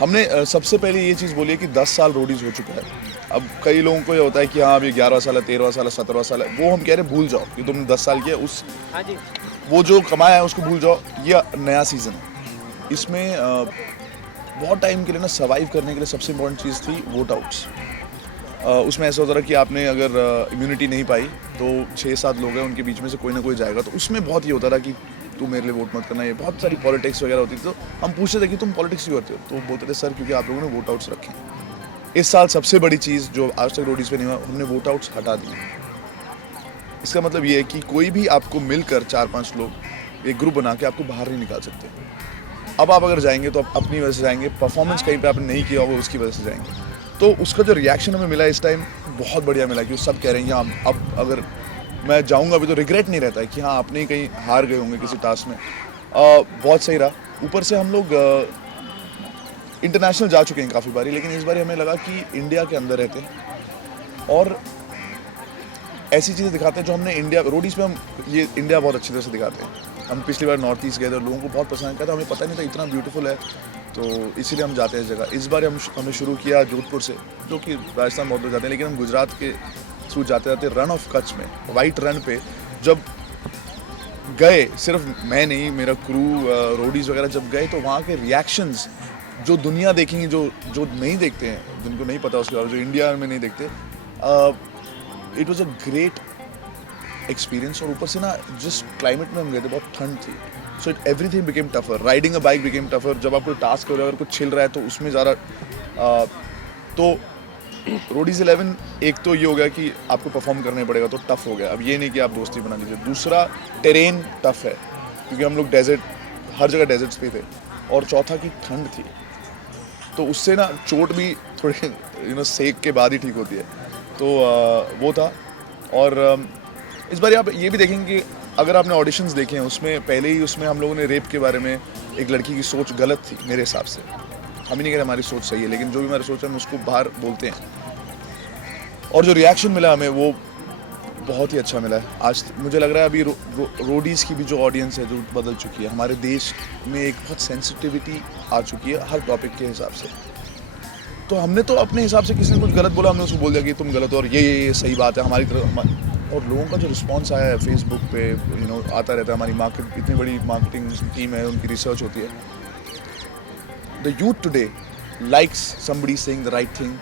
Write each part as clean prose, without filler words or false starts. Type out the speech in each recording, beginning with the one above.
हमने सबसे पहले ये चीज़ बोली है कि 10 साल रोडीज़ हो चुका है। अब कई लोगों को ये होता है कि हाँ अभी 11वां साल है, 13वां साल है, 17वां साल है, वो हम कह रहे हैं भूल जाओ कि तुमने 10 साल किया, उस हाँ जी। वो जो कमाया है उसको भूल जाओ। ये नया सीज़न है। इसमें बहुत टाइम के लिए ना सर्वाइव करने के लिए सबसे इम्पोर्टेंट चीज़ थी वोट आउट्स। उसमें ऐसा होता रहा कि आपने अगर इम्यूनिटी नहीं पाई तो 6-7 लोग हैं, उनके बीच में से कोई ना कोई जाएगा, तो उसमें बहुत ये होता रहा कि तू मेरे लिए वोट मत करना। ये बहुत सारी पॉलिटिक्स वगैरह होती थी, तो हम पूछते थे कि तुम पॉलिटिक्स क्यों करते हो, तो बोलते थे सर क्योंकि आप लोगों ने वोट आउट्स रखे हैं। इस साल सबसे बड़ी चीज़ जो आज तक रोडीज़ पे नहीं हुआ, हमने वोट आउट्स हटा दिए। इसका मतलब ये है कि कोई भी आपको मिलकर 4-5 लोग एक ग्रुप बना के आपको बाहर नहीं निकाल सकते। अब आप अगर जाएंगे तो आप अपनी वजह से जाएंगे, परफॉर्मेंस कहीं पे आपने नहीं किया होगा उसकी वजह से जाएंगे। तो उसका जो रिएक्शन हमें मिला इस टाइम बहुत बढ़िया मिला कि सब कह रहे हैं कि हाँ अब अगर मैं जाऊंगा अभी तो रिग्रेट नहीं रहता है कि हाँ आपने कहीं हार गए होंगे किसी टास्क में। बहुत सही रहा। ऊपर से हम लोग इंटरनेशनल जा चुके हैं काफ़ी बारी, लेकिन इस बार हमें लगा कि इंडिया के अंदर रहते हैं और ऐसी चीज़ें दिखाते हैं जो हमने इंडिया रोडीज़ पे हम ये इंडिया बहुत अच्छी तरह से दिखाते हैं। हम पिछली बार नॉर्थ ईस्ट गए थे, लोगों को बहुत पसंद किया था, हमें पता नहीं था इतना ब्यूटीफुल है, तो इसीलिए हम जाते हैं इस जगह। इस बार हमने शुरू किया जोधपुर से, जो कि राजस्थान बहुत दूर जाते हैं, लेकिन हम गुजरात के थ्रू जाते जाते रन ऑफ कच्छ में वाइट रन पे जब गए, सिर्फ मैं नहीं मेरा क्रू रोडीज़ वगैरह जब गए, तो वहाँ के रिएक्शंस जो दुनिया देखेंगी, जो जो नहीं देखते हैं, जिनको नहीं पता उसके बारे में, जो इंडिया में नहीं देखते, it was a great experience. और ऊपर से ना जिस क्लाइमेट में हम गए थे बहुत ठंड थी, so it everything became tougher. Riding a bike became tougher. जब आप कोई टास्क कर रहे हो, अगर कुछ छिल रहा है तो उसमें ज़्यादा तो रोडीज़ 11 एक तो ये हो गया कि आपको परफॉर्म करना पड़ेगा, तो टफ हो गया। अब ये नहीं कि आप दोस्ती बना लीजिए। दूसरा टेरेन टफ है क्योंकि हम लोग डेजर्ट, हर जगह डेजर्ट्स पे थे, और चौथा की ठंड थी, तो उससे ना चोट भी थोड़ी सेक के बाद ही ठीक होती है, तो वो था। और इस बार आप ये भी देखेंगे कि अगर आपने ऑडिशंस देखे हैं, उसमें पहले ही उसमें हम लोगों ने रेप के बारे में, एक लड़की की सोच गलत थी मेरे हिसाब से। हम ही नहीं कह रहे हमारी सोच सही है, लेकिन जो भी हमारी सोच है हम उसको बाहर बोलते हैं, और जो रिएक्शन मिला हमें वो बहुत ही अच्छा मिला है। आज मुझे लग रहा है अभी रोडीज़ की भी जो ऑडियंस है जो बदल चुकी है, हमारे देश में एक बहुत सेंसिटिविटी आ चुकी है हर टॉपिक के हिसाब से। तो हमने तो अपने हिसाब से, किसी ने कुछ गलत बोला हमने उसको बोल दिया कि तुम गलत हो, और ये सही बात है हमारी तरफ। और लोगों का जो रिस्पांस आया है फेसबुक पे, आता रहता है। हमारी मार्केट, इतनी बड़ी मार्केटिंग टीम है, उनकी रिसर्च होती है। The youth today likes somebody saying the right thing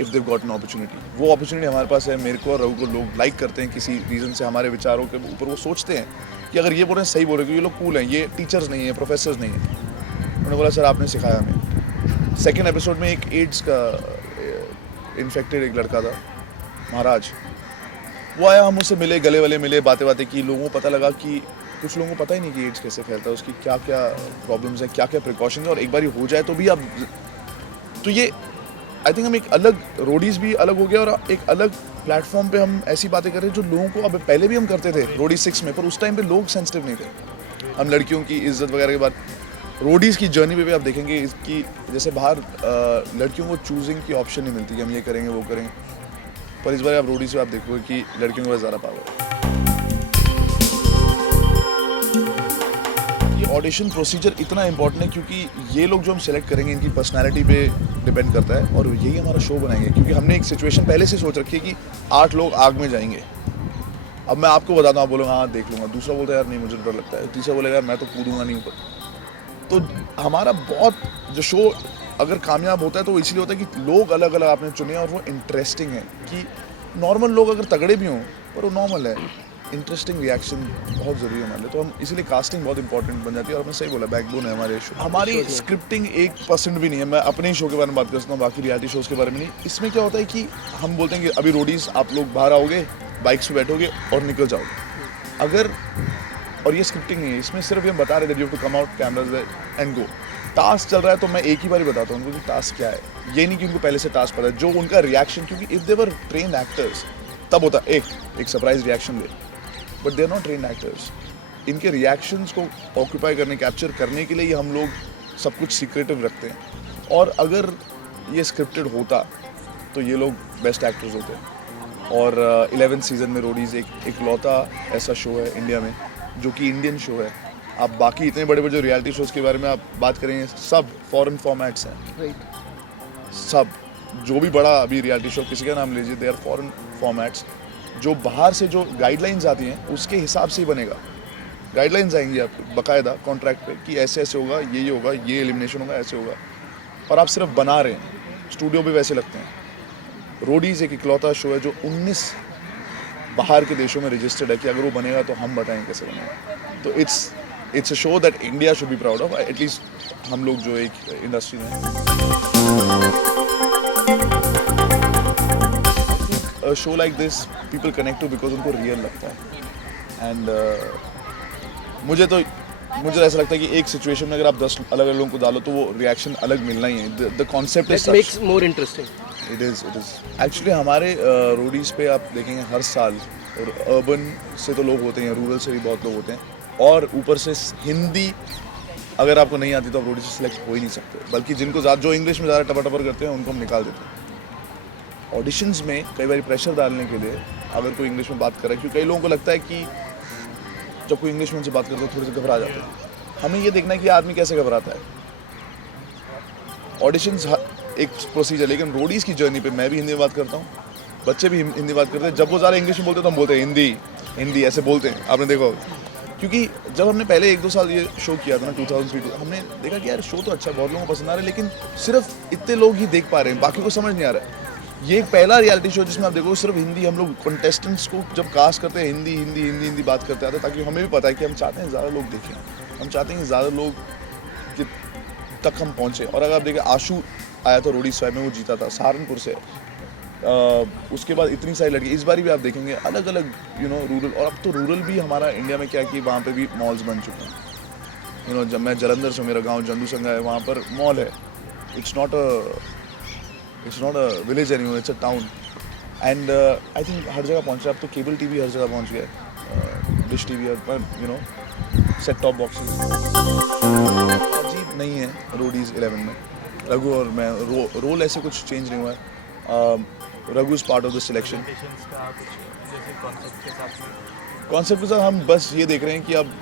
if they got an opportunity. वो अपॉर्चुनिटी हमारे पास है। मेरे को और रघु को लोग लाइक करते हैं किसी रीज़न से, हमारे विचारों के ऊपर वो सोचते हैं कि अगर ये बोल रहे हैं सही बोल रहे हैं, क्योंकि ये लोग कूल हैं, ये टीचर्स नहीं है, प्रोफेसर्स नहीं है। उन्होंने बोला सर आपने सिखाया हमें। सेकेंड एपिसोड में एक एड्स का इन्फेक्टेड एक लड़का था, महाराज, वो आया, हम उससे मिले, गले वाले मिले, बातें की। लोगों को पता लगा कि कुछ लोगों को पता ही नहीं कि एड्स कैसे फैलता है, उसकी क्या क्या प्रॉब्लम्स हैं, क्या क्या प्रिकॉशंस हैं, और एक बार हो जाए तो भी आप, तो ये आई थिंक हम एक अलग, रोडीज़ भी अलग हो गया और एक अलग प्लेटफॉर्म पे हम ऐसी बातें कर रहे हैं जो लोगों को, अब पहले भी हम करते थे रोडीज 6 में, पर उस टाइम पे लोग सेंसिटिव नहीं थे। हम लड़कियों की इज्जत वगैरह के बाद रोडीज़ की जर्नी पे भी आप देखेंगे इसकी, जैसे बाहर लड़कियों को चूजिंग की ऑप्शन नहीं मिलती कि हम ये करेंगे वो करेंगे, पर इस बार आप रोडीज़ पे आप देखोगे कि लड़कियों के पास ज़्यादा पावर है। ये ऑडिशन प्रोसीजर इतना इंपॉर्टेंट है क्योंकि ये लोग जो हम सेलेक्ट करेंगे इनकी पर्सनालिटी पे डिपेंड करता है, और यही हमारा शो बनाएंगे। क्योंकि हमने एक सिचुएशन पहले से सोच रखी है कि 8 लोग आग में जाएंगे। अब मैं आपको बताता हूँ, आप बोलोगे हाँ देख लूँगा, दूसरा बोलता है यार नहीं मुझे डर लगता है, तीसरा बोलेगा यार मैं तो कूदूंगा नहीं ऊपर। तो हमारा बहुत जो शो अगर कामयाब होता है तो इसलिए होता है कि लोग अलग अलग आपने चुने, और वो इंटरेस्टिंग है कि नॉर्मल लोग अगर तगड़े भी हों पर वो नॉर्मल है। इंटरेस्टिंग रिएक्शन बहुत ज़रूरी है हमारे लिए, तो हम इसीलिए कास्टिंग बहुत इंपॉर्टेंट बन जाती है। और मैं सही बोला, बैकबोन है हमारे शो। हमारी स्क्रिप्टिंग 1% भी नहीं है। मैं अपने ही शो के बारे में बात करता हूँ, बाकी रियलिटी शोज़ के बारे में नहीं। इसमें क्या होता है कि हम बोलते हैं कि अभी रोडीज़ आप लोग बाहर आओगे, बाइक्स पे बैठोगे और निकल जाओगे, अगर, और ये स्क्रिप्टिंग नहीं है, इसमें सिर्फ हम बता रहे थे you have to come out cameras and go. Task चल रहा है तो मैं एक ही बार बताता हूँ उनको कि टास्क क्या है। ये नहीं कि उनको पहले से टास्क पता है, जो उनका रिएक्शन, क्योंकि if they were trained actors तब होता एक सरप्राइज रिएक्शन दे, but they are not trained actors. इनके रिएक्शंस को ऑक्यूपाई करने, कैप्चर करने के लिए ही हम लोग सब कुछ सीक्रेटिव रखते हैं। और अगर ये स्क्रिप्टेड होता तो ये लोग बेस्ट एक्टर्स होते। और 11th सीज़न में रोडीज़ एक इकलौता ऐसा शो है इंडिया में जो कि इंडियन शो है आप बाकी इतने बड़े बड़े जो रियलिटी शोज़ के बारे में आप बात करेंगे, सब फॉरेन फॉर्मेट्स हैं, राइट। सब। जो भी बड़ा अभी रियलिटी शो किसी का नाम लीजिए, दे आर फॉरेन फॉर्मेट्स। जो बाहर से जो गाइडलाइंस आती हैं उसके हिसाब से ही बनेगा। गाइडलाइंस आएंगी आपको बाकायदा कॉन्ट्रैक्ट पे कि ऐसे ऐसे होगा, ये होगा, ये एलिमिनेशन होगा, ऐसे होगा, और आप सिर्फ बना रहे हैं। स्टूडियो भी वैसे लगते हैं। रोडीज़ एक इकलौता शो है जो 19 बाहर के देशों में रजिस्टर्ड है कि अगर वो बनेगा तो हम बताएं कैसे बनेगा। तो it's a show that India should be proud of, at least हम लोग जो एक इंडस्ट्री में हैं। Show like this people connect to because उनको रियल लगता है। एंड मुझे ऐसा लगता है कि एक सिचुएशन में अगर आप 10 अलग अलग लोगों को डालो तो वो रिएक्शन अलग मिलना ही है। The concept is that makes more interesting. It is actually हमारे रोडीज़ पे आप देखेंगे हर साल, और अर्बन से तो लोग होते हैं, रूरल से भी बहुत लोग होते हैं, और ऊपर से हिंदी अगर आपको नहीं आती तो आप रोडी से सिलेक्ट हो ही नहीं सकते। बल्कि जिनको जो इंग्लिश में ज़्यादा टपर करते हैं उनको हम निकाल देते हैं। ऑडिशंस में कई बार प्रेशर डालने के लिए अगर कोई इंग्लिश में बात करे, क्योंकि कई लोगों को लगता है कि जब कोई इंग्लिश में उनसे बात करते हैं थोड़े से घबरा जाते हैं। हमें ये देखना है कि आदमी कैसे घबराता है। ऑडिशंस एक प्रोसीजर, लेकिन रोडीज़ की जर्नी पे मैं भी हिंदी में बात करता हूँ, बच्चे भी हिंदी बात करते हैं। जब वो ज़्यादा इंग्लिश में बोलते हैं तो हम बोलते हैं हिंदी ऐसे बोलते हैं, आपने देखा होगा। क्योंकि जब हमने पहले 1-2 साल ये शो किया था ना 2003, हमने देखा कि यार शो तो अच्छा, बहुत लोगों को पसंद आ रहा है, लेकिन सिर्फ इतने लोग ही देख पा रहे हैं, बाकी को समझ नहीं आ रहा है। ये एक पहला रियलिटी शो जिसमें आप देखो सिर्फ हिंदी, हम लोग कंटेस्टेंट्स को जब कास्ट करते हैं हिंदी बात करते आते हैं, ताकि हमें भी पता है कि हम चाहते हैं ज़्यादा लोग देखें, हम चाहते हैं कि ज़्यादा लोग कि तक हम पहुँचे। और अगर आप देखें, आशू आया था रोडी स्वाई में, वो जीता था सहारनपुर से। उसके बाद इतनी सारी लड़की, इस बारी भी आप देखेंगे अलग अलग रूरल, और अब तो रूरल भी हमारा इंडिया में क्या है कि वहाँ पे भी मॉल्स बन चुके हैं। जब मैं जलंधर से, मेरा गांव जंदू संगा है, वहाँ पर मॉल है। It's not a village anymore, it's a town. And I think हर जगह पहुँच रहा है। अब तो केबल टीवी हर जगह पहुँच गया है, dish TV, set top boxes. अजीब नहीं है रोडीज़ 11 में। रघु और मैं रोल ऐसे कुछ चेंज नहीं हुआ है। Raghu is part of the selection. Concept के साथ हम बस ये देख रहे हैं कि अब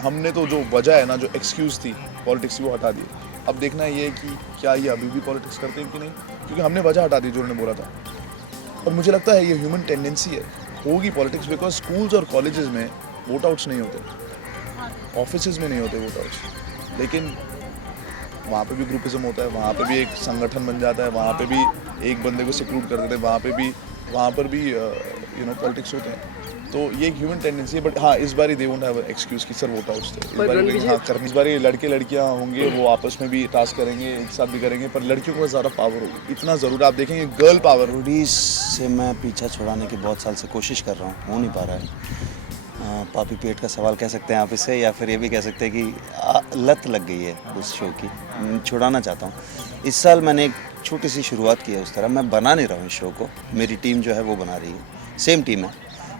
हमने तो जो वजह है ना, जो एक्सक्यूज़ थी पॉलिटिक्स की, वो हटा दी। अब देखना ये है कि क्या ये अभी भी पॉलिटिक्स करते हैं कि नहीं, क्योंकि हमने वजह हटा दी जो उन्होंने बोला था। और मुझे लगता है ये ह्यूमन टेंडेंसी है, होगी पॉलिटिक्स, बिकॉज स्कूल्स और कॉलेजेस में वोट आउट्स नहीं होते, ऑफिसेज में नहीं होते वोट आउट्स, लेकिन वहाँ पे भी ग्रुपिज्म होता है, वहाँ पे भी एक संगठन बन जाता है, वहाँ पे भी एक बंदे को सिक्रूट कर देते हैं, वहाँ पर भी पॉलिटिक्स होते हैं। तो ये एक ह्यूमन टेंडेंसी है। बट हाँ, इस बार दे वोंट हैव एक्सक्यूज कि सर वोट आउट्स थे। इस बार लड़के लड़कियाँ होंगे, वो आपस में भी टास्क करेंगे, एक साथ भी करेंगे, पर लड़कियों को ज़्यादा पावर होगी, इतना ज़रूर आप देखेंगे गर्ल पावर। रोडीज़ से मैं पीछा छुड़ाने की बहुत साल से कोशिश कर रहा हूँ, हो नहीं पा रहा है। पापी पेट का सवाल कह सकते हैं आप इसे, या फिर ये भी कह सकते हैं कि लत लग गई है उस शो की, छुड़ाना चाहता हूँ। इस साल मैंने एक छोटी सी शुरुआत की है उस तरह। मैं बना नहीं रहा हूँ इस शो को, मेरी टीम जो है वो बना रही है, सेम टीम है,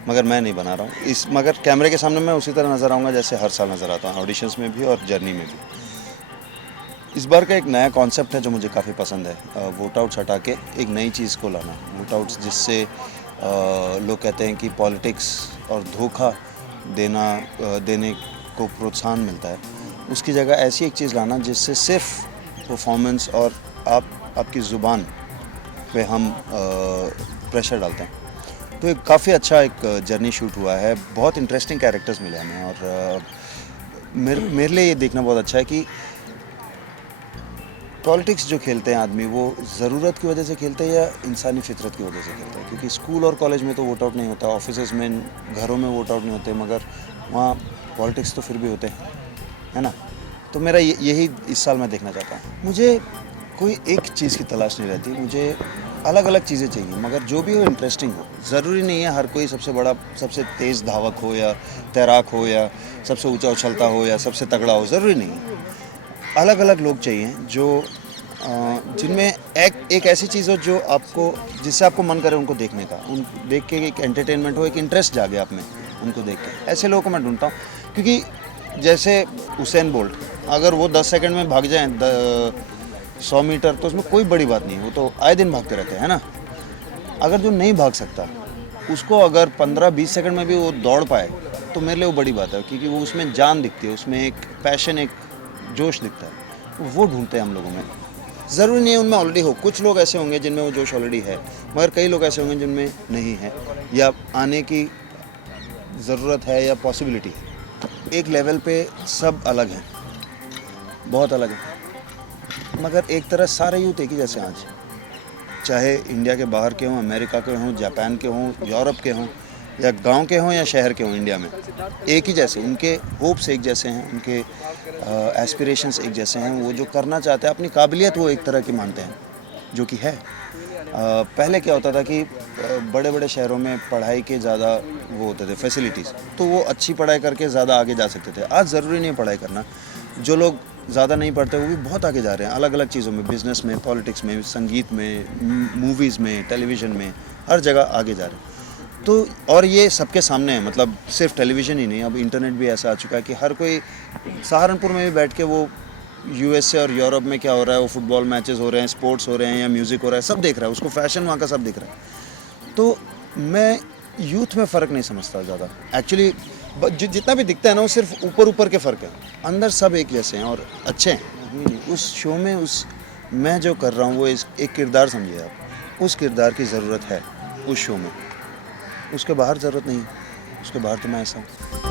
मगर मैं नहीं बना रहा हूँ। मगर कैमरे के सामने मैं उसी तरह नज़र आऊँगा जैसे हर साल नज़र आता हूँ, ऑडिशंस में भी और जर्नी में भी। इस बार का एक नया कॉन्सेप्ट है जो मुझे काफ़ी पसंद है, वोट आउट्स हटा के एक नई चीज़ को लाना। वोट आउट्स जिससे लोग कहते हैं कि पॉलिटिक्स और धोखा देने को प्रोत्साहन मिलता है, उसकी जगह ऐसी एक चीज़ लाना जिससे सिर्फ परफॉर्मेंस और आपकी ज़ुबान पे हम प्रेशर डालते हैं। तो एक काफ़ी अच्छा एक जर्नी शूट हुआ है, बहुत इंटरेस्टिंग कैरेक्टर्स मिले हमें, और मेरे लिए ये देखना बहुत अच्छा है कि पॉलिटिक्स जो खेलते हैं आदमी, वो ज़रूरत की वजह से खेलते हैं या इंसानी फितरत की वजह से खेलते हैं। क्योंकि स्कूल और कॉलेज में तो वोट आउट नहीं होता, ऑफिसेज में, घरों में वोट आउट नहीं होते, मगर वहाँ पॉलिटिक्स तो फिर भी होते हैं, है ना। तो मेरा यही इस साल मैं देखना चाहता हूँ। मुझे कोई एक चीज़ की तलाश नहीं रहती, मुझे अलग अलग चीज़ें चाहिए, मगर जो भी हो इंटरेस्टिंग हो। ज़रूरी नहीं है हर कोई सबसे बड़ा, सबसे तेज़ धावक हो, या तैराक हो, या सबसे ऊंचा उछलता हो, या सबसे तगड़ा हो, ज़रूरी नहीं है। अलग अलग लोग चाहिए जो जिनमें एक ऐसी चीज़ हो जो आपको, जिससे आपको मन करे उनको देखने का, उन देख के एक एंटरटेनमेंट हो, एक इंटरेस्ट जागे आप में उनको देख के। ऐसे लोगों को मैं ढूंढता हूँ, क्योंकि जैसे हुसैन बोल्ट, अगर वो 10 सेकंड में भाग जाएँ 100 मीटर तो उसमें कोई बड़ी बात नहीं, वो तो आए दिन भागते रहते हैं ना। अगर जो नहीं भाग सकता उसको अगर 15-20 सेकंड में भी वो दौड़ पाए तो मेरे लिए वो बड़ी बात है, क्योंकि वो उसमें जान दिखती है, उसमें एक पैशन, एक जोश दिखता है, वो ढूंढते हैं हम लोगों में। ज़रूरी नहीं है उनमें ऑलरेडी हो, कुछ लोग ऐसे होंगे जिनमें वो जोश ऑलरेडी है, मगर कई लोग ऐसे होंगे जिनमें नहीं है या आने की ज़रूरत है या पॉसिबिलिटी है। एक लेवल पे सब अलग हैं, बहुत अलग हैं, मगर एक तरह सारे यूथ एक ही जैसे आज, चाहे इंडिया के बाहर के हों, अमेरिका के हों, जापान के हों, यूरोप के हों, या गांव के हों या शहर के हों, इंडिया में एक ही जैसे, उनके होप्स एक जैसे हैं, उनके एस्पिरेशंस एक जैसे हैं। वो जो करना चाहते हैं, अपनी काबिलियत वो एक तरह की मानते हैं, जो कि है। पहले क्या होता था कि बड़े बड़े शहरों में पढ़ाई के ज़्यादा वो होते थे फैसिलिटीज़, तो वो अच्छी पढ़ाई करके ज़्यादा आगे जा सकते थे। आज ज़रूरी नहीं पढ़ाई करना, जो लोग ज़्यादा नहीं पढ़ते वो भी बहुत आगे जा रहे हैं, अलग अलग चीज़ों में, बिज़नेस में, पॉलिटिक्स में, संगीत में, मूवीज़ में, टेलीविज़न में, हर जगह आगे जा रहे हैं। तो और ये सबके सामने है, मतलब सिर्फ टेलीविज़न ही नहीं, अब इंटरनेट भी ऐसा आ चुका है कि हर कोई सहारनपुर में भी बैठ के वो यूएसए और यूरोप में क्या हो रहा है, वो फुटबॉल मैचेस हो रहे हैं, स्पोर्ट्स हो रहे हैं या म्यूज़िक हो रहा है, सब देख रहा है, उसको फैशन वहाँ का सब दिख रहा है। तो मैं यूथ में फ़र्क नहीं समझता ज़्यादा, एक्चुअली जितना भी दिखता है ना वो सिर्फ ऊपर ऊपर के फ़र्क है, अंदर सब एक जैसे हैं और अच्छे हैं। उस शो में मैं जो कर रहा हूँ वो एक किरदार समझिए आप, उस किरदार की ज़रूरत है उस शो में, उसके बाहर ज़रूरत नहीं, उसके बाहर तो मैं ऐसा हूँ।